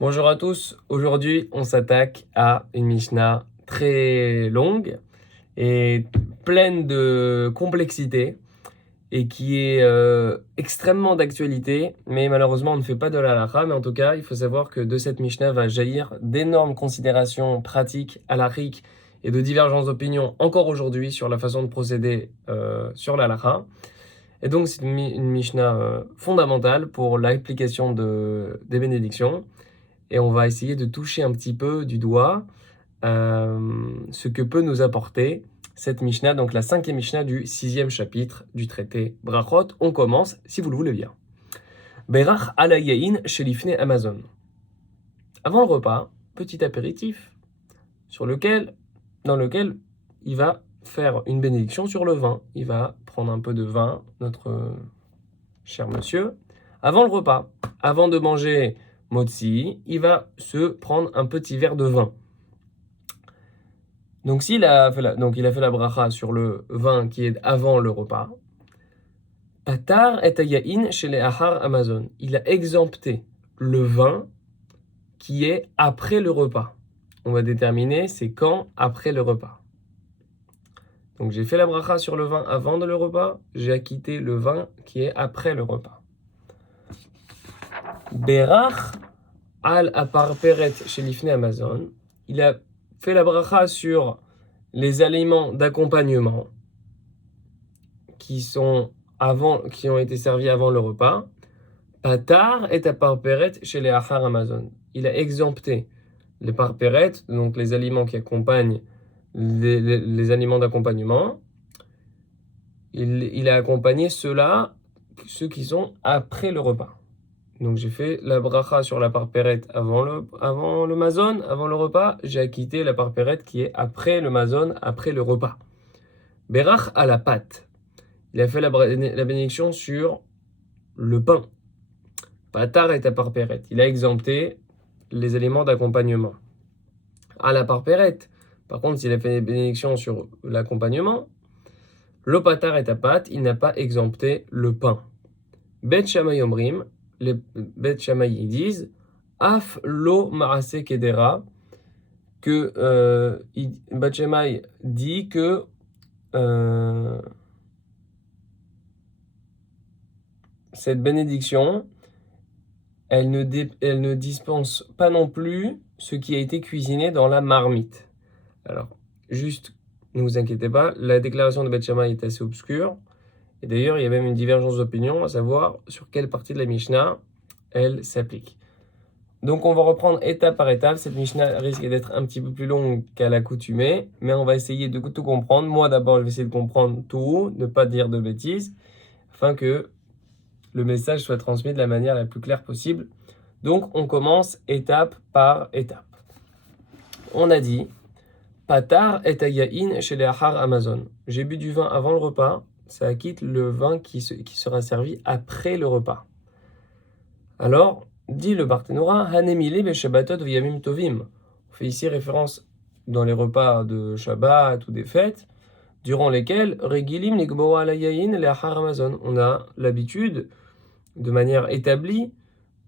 Bonjour à tous, aujourd'hui on s'attaque à une Mishnah très longue et pleine de complexité et qui est extrêmement d'actualité, mais malheureusement on ne fait pas de la halakha, mais en tout cas il faut savoir que de cette Mishnah va jaillir d'énormes considérations pratiques, halakhiques et de divergences d'opinion encore aujourd'hui sur la façon de procéder sur la halakha. Et donc c'est une Mishnah fondamentale pour l'application des bénédictions. Et on va essayer de toucher un petit peu du doigt ce que peut nous apporter cette Mishnah, donc la 5e Mishnah du 6e chapitre du traité Brachot. On commence, si vous le voulez bien. Berach alayain shelifne Amazon. Avant le repas, petit apéritif dans lequel il va faire une bénédiction sur le vin. Il va prendre un peu de vin, notre cher monsieur, avant le repas, avant de manger motzi, il va se prendre un petit verre de vin. Donc il a fait la bracha sur le vin qui est avant le repas. Patar et ayayin chez les ahar Amazon. Il a exempté le vin qui est après le repas. On va déterminer c'est quand après le repas. Donc j'ai fait la bracha sur le vin avant le repas, j'ai acquitté le vin qui est après le repas. Berach al aparperet chez l'ifne Amazon. Il a fait la bracha sur les aliments d'accompagnement qui ont été servis avant le repas. Patar et aparperet chez les achar Amazon. Il a exempté les parperet, donc les aliments qui accompagnent les aliments d'accompagnement. Il a accompagné ceux qui sont après le repas. Donc j'ai fait la bracha sur la parperet avant le mazon, avant le repas. J'ai acquitté la parperet qui est après le mazon, après le repas. Berach à la pâte. Il a fait la bénédiction sur le pain. Patar et à parperet. Il a exempté les éléments d'accompagnement. À la parperet. Par contre, s'il a fait une bénédiction sur l'accompagnement, le patar et à pâte, il n'a pas exempté le pain. Bet Shammai Omrim. Les Bet Shammai ils disent Af lo maase kedera, que Bet Shammai dit que cette bénédiction elle ne dispense pas non plus ce qui a été cuisiné dans la marmite. Alors juste ne vous inquiétez pas, la déclaration de Bet Shammai est assez obscure. Et d'ailleurs, il y a même une divergence d'opinion, à savoir sur quelle partie de la Mishnah elle s'applique. Donc, on va reprendre étape par étape. Cette Mishnah risque d'être un petit peu plus longue qu'à l'accoutumée, mais on va essayer de tout comprendre. Moi, d'abord, je vais essayer de comprendre tout, ne pas dire de bêtises, afin que le message soit transmis de la manière la plus claire possible. Donc, on commence étape par étape. On a dit Patar et ayayin chez les Ahar Amazon. J'ai bu du vin avant le repas. Ça acquitte le vin qui sera servi après le repas. Alors, dit le Barthénora, Hanemile be Shabbatot v'yamim tovim. On fait ici référence dans les repas de Shabbat ou des fêtes, durant lesquels Regilim ligboa alayayin le'achar Amazon. On a l'habitude, de manière établie,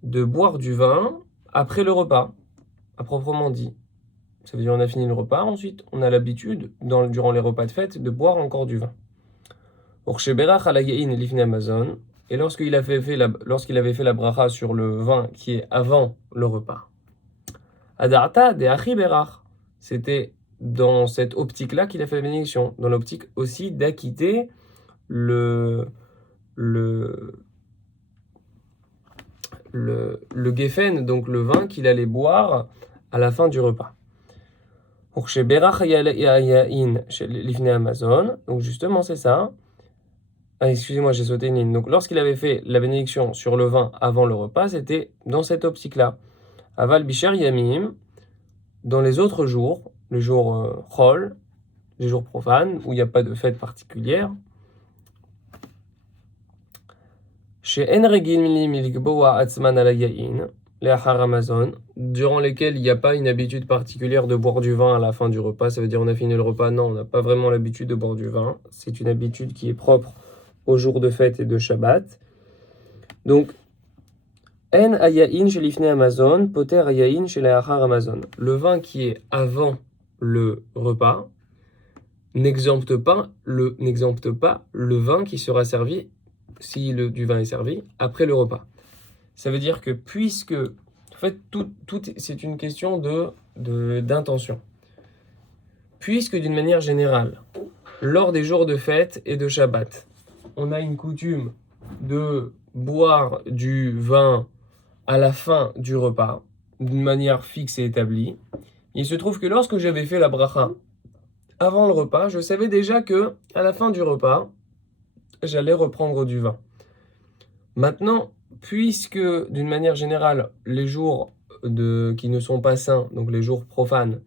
de boire du vin après le repas, à proprement dit. Ça veut dire on a fini le repas, ensuite on a l'habitude, durant les repas de fête, de boire encore du vin. Urcheberach alayayin lifne Amazon. Et lorsqu'il avait fait la bracha sur le vin qui est avant le repas. Adarta de achi berach. C'était dans cette optique-là qu'il a fait la bénédiction. Dans l'optique aussi d'acquitter le geffen, donc le vin qu'il allait boire à la fin du repas. Pour chez berach yayin chez l'ifne Amazon. Donc justement c'est ça. Excusez-moi, j'ai sauté une ligne. Donc, lorsqu'il avait fait la bénédiction sur le vin avant le repas, c'était dans cette optique-là. Aval Bicher Yamim, dans les autres jours, les jours Chol, les jours profanes, où il n'y a pas de fête particulière, chez Enregil Milikboa Atzman Alayain, les Achar Amazon, durant lesquels il n'y a pas une habitude particulière de boire du vin à la fin du repas. Ça veut dire on a fini le repas. Non, on n'a pas vraiment l'habitude de boire du vin. C'est une habitude qui est propre aux jours de fête et de Shabbat. Donc, En ayayin chez l'ifne Amazon, poter ayayin chez la Amazon. Le vin qui est avant le repas n'exempte pas le vin qui sera servi, si du vin est servi, après le repas. Ça veut dire que puisque, en fait, tout c'est une question d'intention. Puisque d'une manière générale, lors des jours de fête et de Shabbat, on a une coutume de boire du vin à la fin du repas, d'une manière fixe et établie. Il se trouve que lorsque j'avais fait la bracha avant le repas, je savais déjà que à la fin du repas, j'allais reprendre du vin. Maintenant, puisque d'une manière générale, les jours qui ne sont pas saints, donc les jours profanes,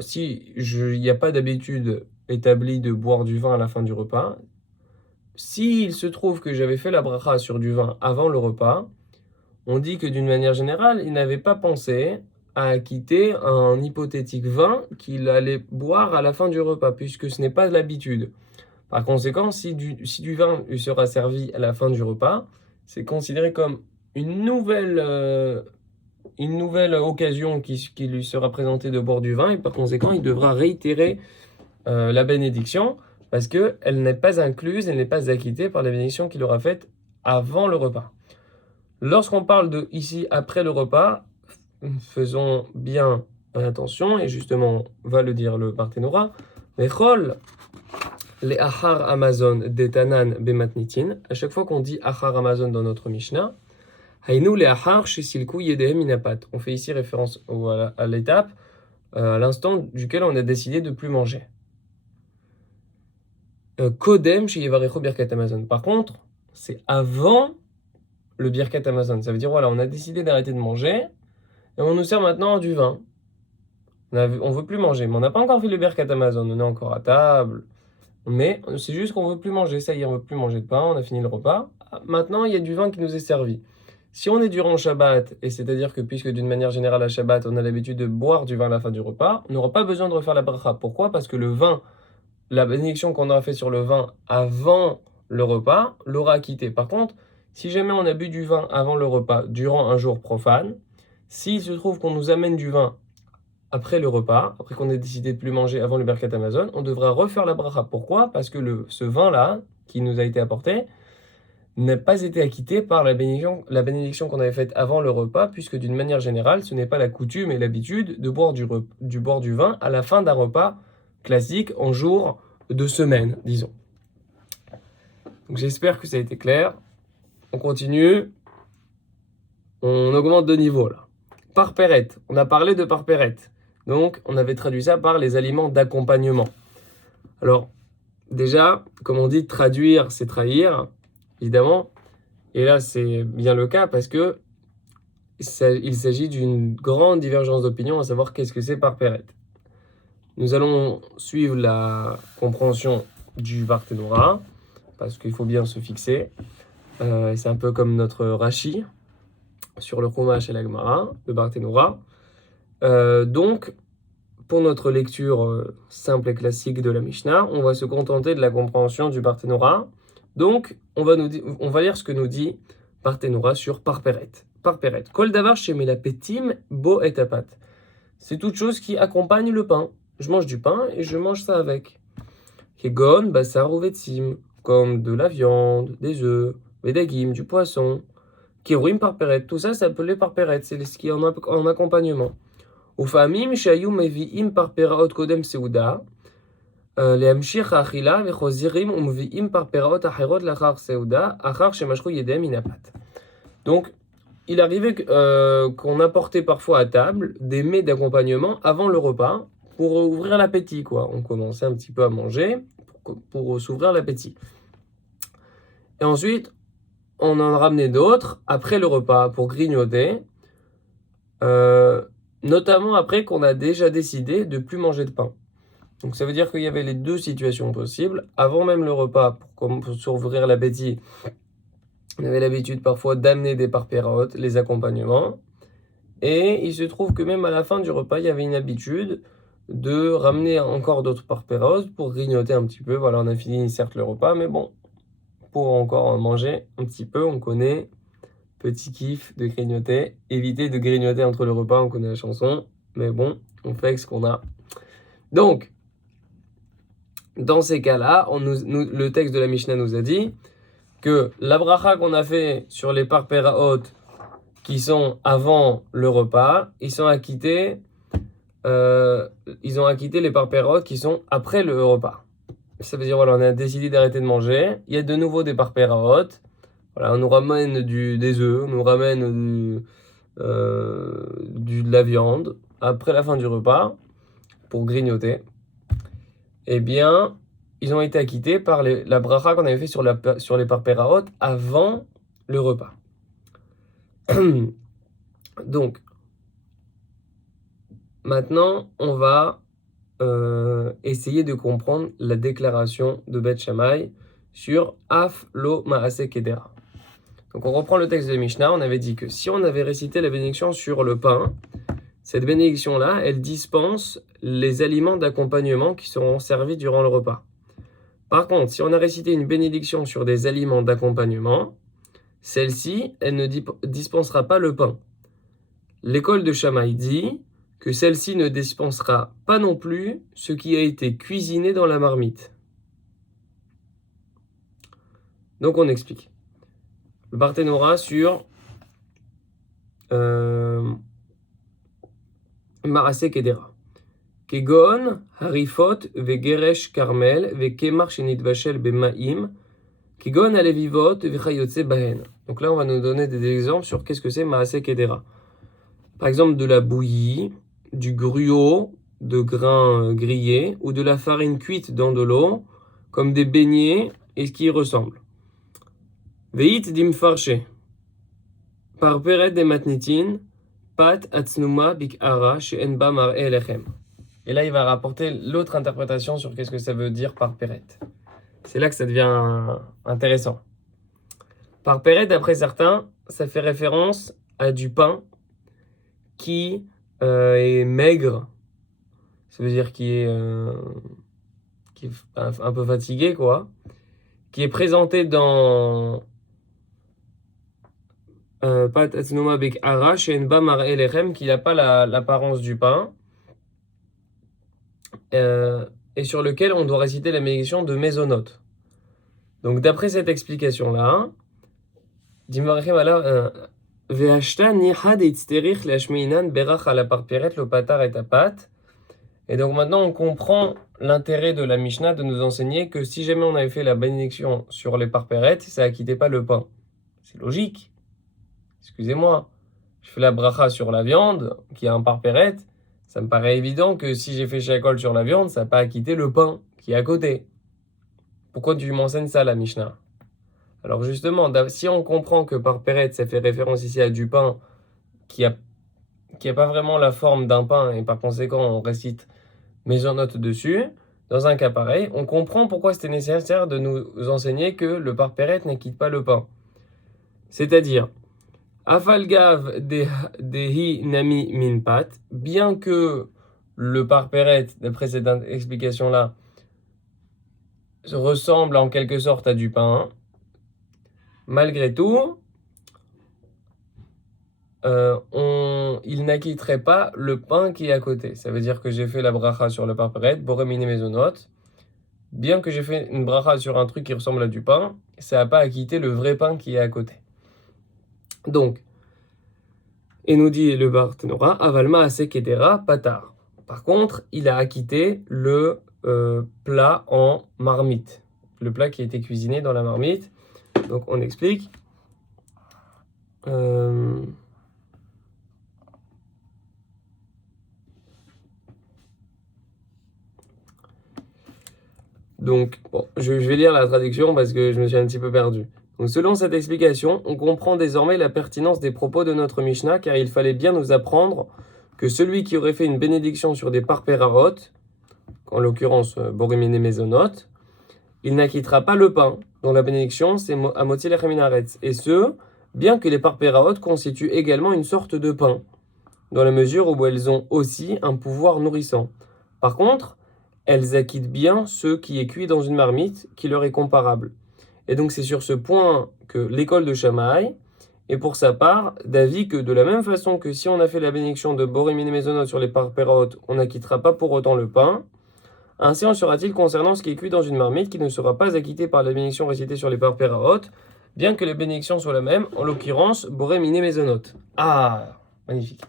si il n'y a pas d'habitude établie de boire du vin à la fin du repas, s'il se trouve que j'avais fait la bracha sur du vin avant le repas, on dit que d'une manière générale, il n'avait pas pensé à acquitter un hypothétique vin qu'il allait boire à la fin du repas, puisque ce n'est pas l'habitude. Par conséquent, si du vin lui sera servi à la fin du repas, c'est considéré comme une nouvelle occasion qui lui sera présentée de boire du vin, et par conséquent, il devra réitérer la bénédiction, parce qu'elle n'est pas incluse, elle n'est pas acquittée par la bénédiction qu'il aura faite avant le repas. Lorsqu'on parle de ici après le repas, faisons bien attention, et justement va le dire le Barthénora, Mechol, les Achar Amazon d'Etanan Bematnitin, à chaque fois qu'on dit Achar Amazon dans notre Mishnah, Hainu les Achar Shisilku Yedehem Inapat. On fait ici référence à l'étape, à l'instant duquel on a décidé de ne plus manger. Kodem chez Yevarecho Birkat Amazon. Par contre, c'est avant le Birkat Amazon. Ça veut dire, voilà, on a décidé d'arrêter de manger et on nous sert maintenant du vin. On veut plus manger, mais on n'a pas encore fait le Birkat Amazon. On est encore à table. Mais c'est juste qu'on veut plus manger. Ça y est, on veut plus manger de pain, on a fini le repas. Maintenant, il y a du vin qui nous est servi. Si on est durant Shabbat, et c'est-à-dire que puisque d'une manière générale à Shabbat, on a l'habitude de boire du vin à la fin du repas, on n'aura pas besoin de refaire la bracha. Pourquoi? Parce que le vin, la bénédiction qu'on aura fait sur le vin avant le repas, l'aura acquitté. Par contre, si jamais on a bu du vin avant le repas, durant un jour profane, s'il se trouve qu'on nous amène du vin après le repas, après qu'on ait décidé de plus manger avant le Birkat Amazon, on devra refaire la bracha. Pourquoi? Parce que ce vin-là, qui nous a été apporté, n'a pas été acquitté par la bénédiction qu'on avait faite avant le repas, puisque d'une manière générale, ce n'est pas la coutume et l'habitude de boire du vin à la fin d'un repas classique en jour de semaine, disons. Donc j'espère que ça a été clair. On continue. On augmente de niveau là. Parpérette. On a parlé de parpérette. Donc on avait traduit ça par les aliments d'accompagnement. Alors déjà, comme on dit, traduire, c'est trahir, évidemment. Et là, c'est bien le cas parce que il s'agit d'une grande divergence d'opinion à savoir qu'est-ce que c'est parpérette. Nous allons suivre la compréhension du Barthénora, parce qu'il faut bien se fixer. C'est un peu comme notre Rashi sur le Chumash et la Gemara, le Barthénora. Donc, pour notre lecture simple et classique de la Mishnah, on va se contenter de la compréhension du Barthénora. Donc, on va lire ce que nous dit Barthénora sur parpérette. Parpérette. Kol davar shemelapetim bo et apat. C'est toute chose qui accompagne le pain. Je mange du pain et je mange ça avec. Kegon, basar ou vetsim, comme de la viande, des œufs, vedagim, du poisson. Kirouim parpérette, tout ça c'est appelé parpérette, c'est ce qui est en accompagnement. Ufamim shayu meviim parperaot kodem seuda, lehamshich achila vechozirim umviim parperaot acherot lachar seuda, achar shemashchu yedem inapat. Donc, il arrivait qu'on apportait parfois à table des mets d'accompagnement avant le repas pour ouvrir l'appétit, quoi. On commençait un petit peu à manger pour s'ouvrir l'appétit. Et ensuite, on en ramenait d'autres après le repas pour grignoter, notamment après qu'on a déjà décidé de plus manger de pain. Donc ça veut dire qu'il y avait les deux situations possibles. Avant même le repas, pour s'ouvrir l'appétit, on avait l'habitude parfois d'amener des parpérotes, les accompagnements. Et il se trouve que même à la fin du repas, il y avait une habitude de ramener encore d'autres parpérotes pour grignoter un petit peu. Voilà, on a fini certes le repas, mais bon, pour encore en manger un petit peu, on connaît Petit kiff de grignoter. Évitez de grignoter entre le repas, on connaît la chanson. Mais bon, on fait avec ce qu'on a. Donc, dans ces cas-là, le texte de la Mishnah nous a dit que la bracha qu'on a fait sur les parpéraot qui sont avant le repas, ils ont acquitté les parpéraot qui sont après le repas. Ça veut dire, voilà, on a décidé d'arrêter de manger. Il y a de nouveau des parpéraot. Voilà, on nous ramène des œufs, on nous ramène de la viande après la fin du repas pour grignoter. Eh bien, ils ont été acquittés par la bracha qu'on avait fait sur les parpéraot avant le repas. Donc, maintenant, on va essayer de comprendre la déclaration de Beth Shammai sur Af lo Maaseh Kedera. Donc, on reprend le texte de Mishnah. On avait dit que si on avait récité la bénédiction sur le pain, cette bénédiction-là, elle dispense les aliments d'accompagnement qui seront servis durant le repas. Par contre, si on a récité une bénédiction sur des aliments d'accompagnement, celle-ci, elle ne dispensera pas le pain. L'école de Shammai dit que celle-ci ne dispensera pas non plus ce qui a été cuisiné dans la marmite. Donc on explique. Le Barthénora sur Maaseh Kedera. Kegon, harifot, vegeresh karmel, vekemar shenidvashel bemaim, kegon alevivot, vechayotse bahen. Donc là, on va nous donner des exemples sur qu'est-ce que c'est Maaseh Kedera. Par exemple, de la bouillie, du gruau, de grains grillés, ou de la farine cuite dans de l'eau, comme des beignets et ce qui y ressemble. Veit dimfarche, parperet de matnitin, pat atznuma bikara, she'enba mar'e elechem. Et là, il va rapporter l'autre interprétation sur qu'est-ce que ça veut dire par péret. C'est là que ça devient intéressant. Par péret, d'après certains, ça fait référence à du pain qui est maigre. Ça veut dire qui est un peu fatigué, quoi. Qui est présenté dans Pat Atznoma Bek Arash et Nba Mar Elechem, qui n'a pas l'apparence du pain. Et sur lequel on doit réciter la bénédiction de mésonote. Donc d'après cette explication-là, et donc maintenant on comprend l'intérêt de la Mishnah de nous enseigner que si jamais on avait fait la bénédiction sur les parpérettes, ça acquittait pas le pain. C'est logique. Excusez-moi, je fais la bracha sur la viande, qui a un parpérette. Ça me paraît évident que si j'ai fait shakol sur la viande, ça n'a pas acquitté le pain qui est à côté. Pourquoi tu m'enseignes ça, la Mishnah? Alors justement, si on comprend que par péret, ça fait référence ici à du pain qui a pas vraiment la forme d'un pain, et par conséquent, on récite mésonote dessus, dans un cas pareil, on comprend pourquoi c'était nécessaire de nous enseigner que le par péret n'acquitte pas le pain. C'est-à-dire, Afalgav dehi nami minpat, bien que le parpéret, d'après cette explication-là, ressemble en quelque sorte à du pain, malgré tout, il n'acquitterait pas le pain qui est à côté. Ça veut dire que j'ai fait la bracha sur le parpéret, boremine mezonot, bien que j'ai fait une bracha sur un truc qui ressemble à du pain, ça n'a pas acquitté le vrai pain qui est à côté. Donc, et nous dit le Barthénora, avalma asekedera patar. Par contre, il a acquitté le plat en marmite, le plat qui a été cuisiné dans la marmite. Donc on explique. Donc, bon, je vais lire la traduction parce que je me suis un petit peu perdu. Donc, selon cette explication, on comprend désormais la pertinence des propos de notre Mishnah, car il fallait bien nous apprendre que celui qui aurait fait une bénédiction sur des parpérarot, en l'occurrence borimine mezonot, il n'acquittera pas le pain, dont la bénédiction c'est amotzi lechem min haaretz. Et ce, bien que les parpérarot constituent également une sorte de pain, dans la mesure où elles ont aussi un pouvoir nourrissant. Par contre, elles acquittent bien ce qui est cuit dans une marmite qui leur est comparable. Et donc c'est sur ce point que l'école de Shammai est pour sa part d'avis que de la même façon que si on a fait la bénédiction de Borim et Mezonot sur les parpéraot, on n'acquittera pas pour autant le pain, ainsi en sera-t-il concernant ce qui est cuit dans une marmite qui ne sera pas acquitté par la bénédiction récitée sur les parpéraot, bien que les bénédictions soient la même, en l'occurrence Borim et Mezonot. Ah, magnifique.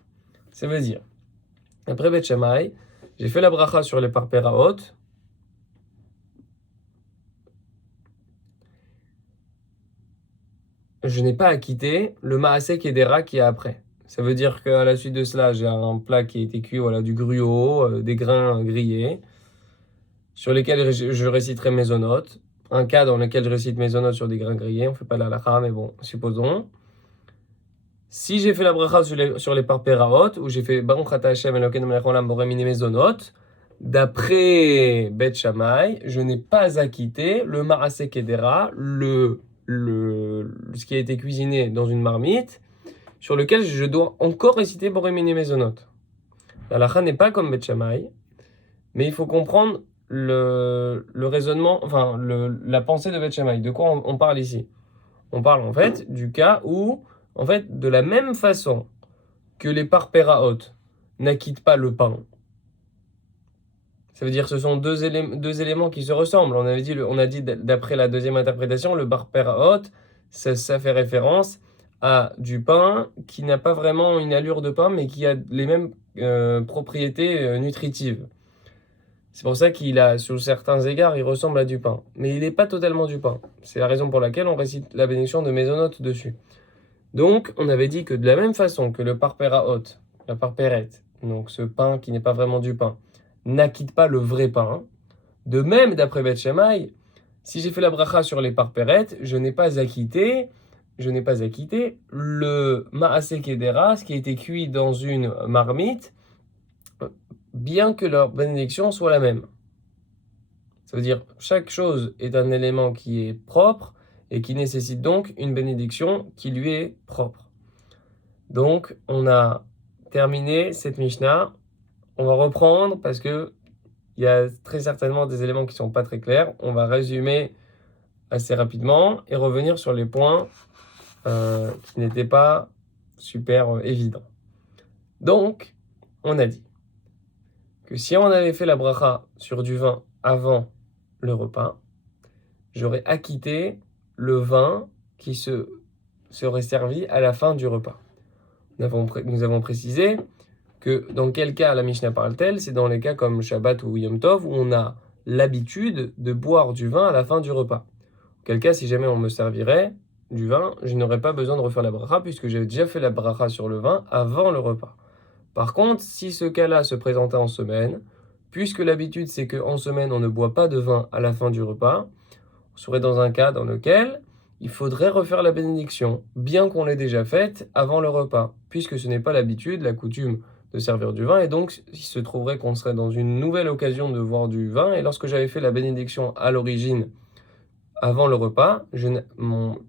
Ça veut dire, après Beth Shammai, j'ai fait la bracha sur les parpéraot, je n'ai pas acquitté le Maaseh Kedera qui est après. Ça veut dire qu'à la suite de cela, j'ai un plat qui a été cuit, voilà, du gruau, des grains grillés, sur lesquels je réciterai mes onotes. Un cas dans lequel je récite mes onotes sur des grains grillés, on ne fait pas la halakha, mais bon, supposons. Si j'ai fait la bracha sur les parpéraot, où j'ai fait Baruch Ata Hashem Elokeinu melech haolam borei minei mezonot, d'après Beth Shammai, je n'ai pas acquitté le Maaseh Kedera, ce qui a été cuisiné dans une marmite, sur lequel je dois encore réciter Borei minei mezonot. La halakha n'est pas comme Beth Shammai, mais il faut comprendre le raisonnement, enfin la pensée de Beth Shammai. De quoi on parle ici? On parle en fait du cas où, en fait, de la même façon que les parpéraot n'acquittent pas le pain, ça veut dire que ce sont deux éléments qui se ressemblent. On a dit d'après la deuxième interprétation, le parpéraot, ça fait référence à du pain qui n'a pas vraiment une allure de pain, mais qui a les mêmes propriétés nutritives. C'est pour ça qu'il a, sur certains égards, il ressemble à du pain. Mais il n'est pas totalement du pain. C'est la raison pour laquelle on récite la bénédiction de Mezonot dessus. Donc, on avait dit que de la même façon que le parpéraot, la parpéret, donc ce pain qui n'est pas vraiment du pain, n'acquitte pas le vrai pain, de même, d'après Beth Shammai, si j'ai fait la bracha sur les parpéret, je n'ai pas acquitté le Maaseh Kedera, ce qui a été cuit dans une marmite, bien que leur bénédiction soit la même. Ça veut dire chaque chose est un élément qui est propre et qui nécessite donc une bénédiction qui lui est propre. Donc, on a terminé cette Mishnah. On va reprendre parce que il y a très certainement des éléments qui ne sont pas très clairs. On va résumer assez rapidement et revenir sur les points qui n'étaient pas super évidents. Donc, on a dit que si on avait fait la bracha sur du vin avant le repas, j'aurais acquitté le vin qui serait servi à la fin du repas. Nous avons précisé que dans quel cas la Mishnah parle-t-elle? C'est dans les cas comme Shabbat ou Yom Tov où on a l'habitude de boire du vin à la fin du repas. En quel cas, si jamais on me servirait du vin, je n'aurais pas besoin de refaire la bracha puisque j'ai déjà fait la bracha sur le vin avant le repas. Par contre, si ce cas-là se présentait en semaine, puisque l'habitude c'est qu'en semaine on ne boit pas de vin à la fin du repas, on serait dans un cas dans lequel il faudrait refaire la bénédiction, bien qu'on l'ait déjà faite avant le repas, puisque ce n'est pas l'habitude, la coutume de servir du vin, et donc il se trouverait qu'on serait dans une nouvelle occasion de boire du vin, et lorsque j'avais fait la bénédiction à l'origine, avant le repas,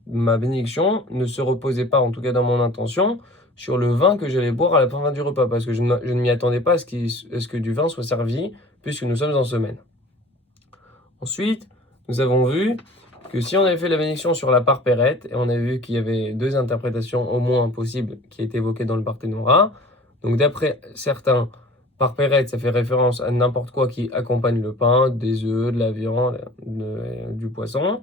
ma bénédiction ne se reposait pas, en tout cas dans mon intention, sur le vin que j'allais boire à la fin du repas, parce que je ne m'y attendais pas à ce que du vin soit servi, puisque nous sommes en semaine. Ensuite, nous avons vu que si on avait fait la bénédiction sur la parpéret, et on avait vu qu'il y avait deux interprétations au moins possibles qui étaient évoquées dans le Barthénora, donc d'après certains, parpéret, ça fait référence à n'importe quoi qui accompagne le pain, des œufs, de la viande, du poisson.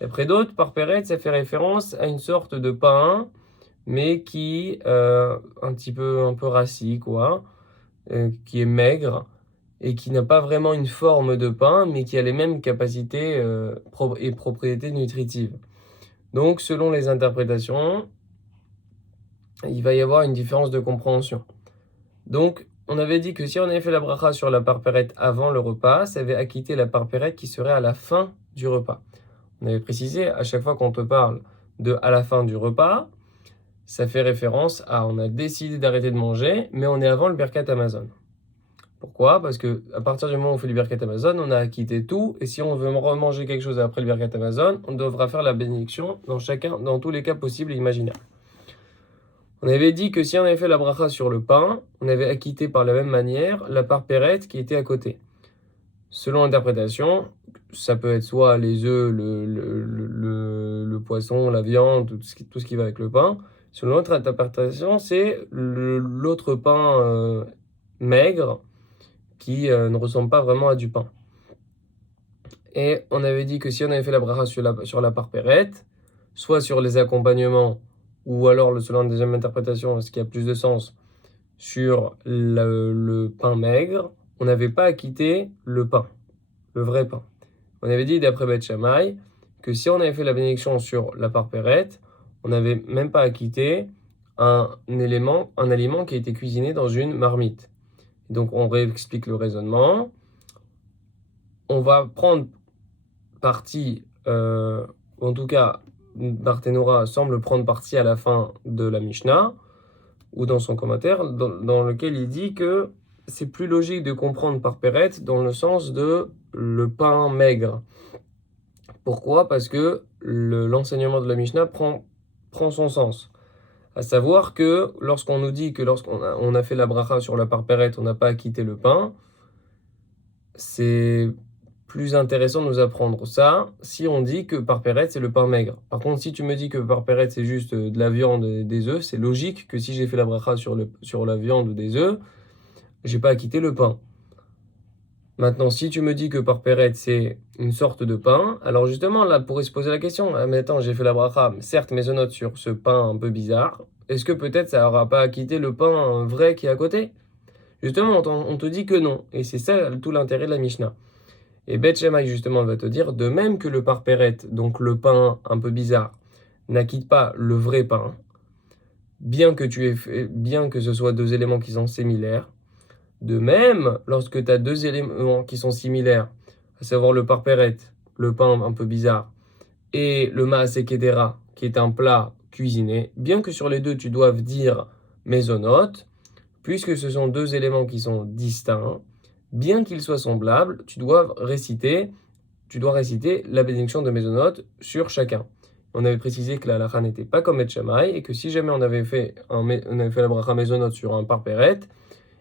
D'après d'autres, parpéret, ça fait référence à une sorte de pain, mais qui un peu rassis, quoi, qui est maigre, et qui n'a pas vraiment une forme de pain, mais qui a les mêmes capacités et propriétés nutritives. Donc, selon les interprétations, il va y avoir une différence de compréhension. Donc, on avait dit que si on avait fait la bracha sur la parpéret avant le repas, ça avait acquitté la parpéret qui serait à la fin du repas. On avait précisé, à chaque fois qu'on te parle de à la fin du repas, ça fait référence à on a décidé d'arrêter de manger, mais on est avant le Birkat Hamazon. Pourquoi? Parce que à partir du moment où on fait le Birkat Hamazon, on a acquitté tout, et si on veut remanger quelque chose après le Birkat Hamazon, on devra faire la bénédiction dans tous les cas possibles et imaginables. On avait dit que si on avait fait la bracha sur le pain, on avait acquitté par la même manière la parpéret qui était à côté. Selon l'interprétation, ça peut être soit les œufs, le poisson, la viande, tout ce qui va avec le pain. Selon notre interprétation, c'est l'autre pain maigre qui ne ressemble pas vraiment à du pain. Et on avait dit que si on avait fait la bracha sur la parpérette, soit sur les accompagnements, ou alors, selon la deuxième interprétation, ce qui a plus de sens, sur le pain maigre, on n'avait pas acquitté le pain, le vrai pain. On avait dit, d'après Beth Shammai, que si on avait fait la bénédiction sur la parpérette, on n'avait même pas acquitté un aliment qui a été cuisiné dans une marmite. Donc, on réexplique le raisonnement. On va prendre partie, en tout cas, Barthénora semble prendre partie à la fin de la Mishnah, ou dans son commentaire, dans lequel il dit que c'est plus logique de comprendre par Pérette dans le sens de le pain maigre. Pourquoi? Parce que l'enseignement de la Mishnah prend son sens. À savoir que lorsqu'on nous dit que lorsqu'on a fait la bracha sur la parpérette, on n'a pas acquitté le pain, c'est plus intéressant de nous apprendre ça si on dit que parpérette c'est le pain maigre. Par contre, si tu me dis que parpérette c'est juste de la viande et des œufs, c'est logique que si j'ai fait la bracha sur la viande ou des œufs, j'ai pas acquitté le pain. Maintenant, si tu me dis que parpérette c'est une sorte de pain, alors justement là pourrait se poser la question, ah, mais attends, j'ai fait la bracha, certes maisonnote sur ce pain un peu bizarre, est-ce que peut-être ça aura pas acquitté le pain vrai qui est à côté? Justement, on te dit que non, et c'est ça tout l'intérêt de la Mishnah. Et Beth Shammai, justement, va te dire, de même que le parpérette, donc le pain un peu bizarre, n'acquitte pas le vrai pain, bien que ce soit deux éléments qui sont similaires, de même, lorsque tu as deux éléments qui sont similaires, à savoir le parpérette, le pain un peu bizarre, et le maaseh kedera, qui est un plat cuisiné, bien que sur les deux tu doives dire mésonote, puisque ce sont deux éléments qui sont distincts, bien qu'ils soient semblables, tu dois réciter la bénédiction de mésonote sur chacun. On avait précisé que la halakha n'était pas comme Beth Shammai et que si jamais on avait fait la bracha mésonote sur un parpérette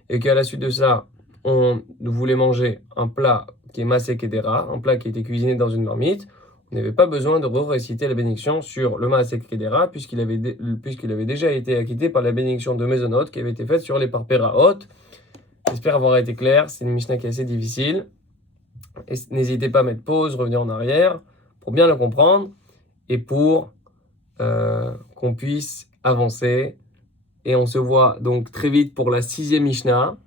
et qu'à la suite de ça, on voulait manger un plat qui est maaseh kedera, un plat qui a été cuisiné dans une marmite, on n'avait pas besoin de réciter la bénédiction sur le maaseh kedera puisqu'il avait déjà été acquitté par la bénédiction de mésonote qui avait été faite sur les parpéraot. J'espère avoir été clair, c'est une Mishnah qui est assez difficile. Et n'hésitez pas à mettre pause, revenir en arrière pour bien le comprendre et pour qu'on puisse avancer. Et on se voit donc très vite pour la 6e Mishnah,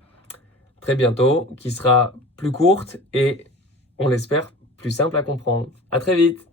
très bientôt, qui sera plus courte et, on l'espère, plus simple à comprendre. À très vite!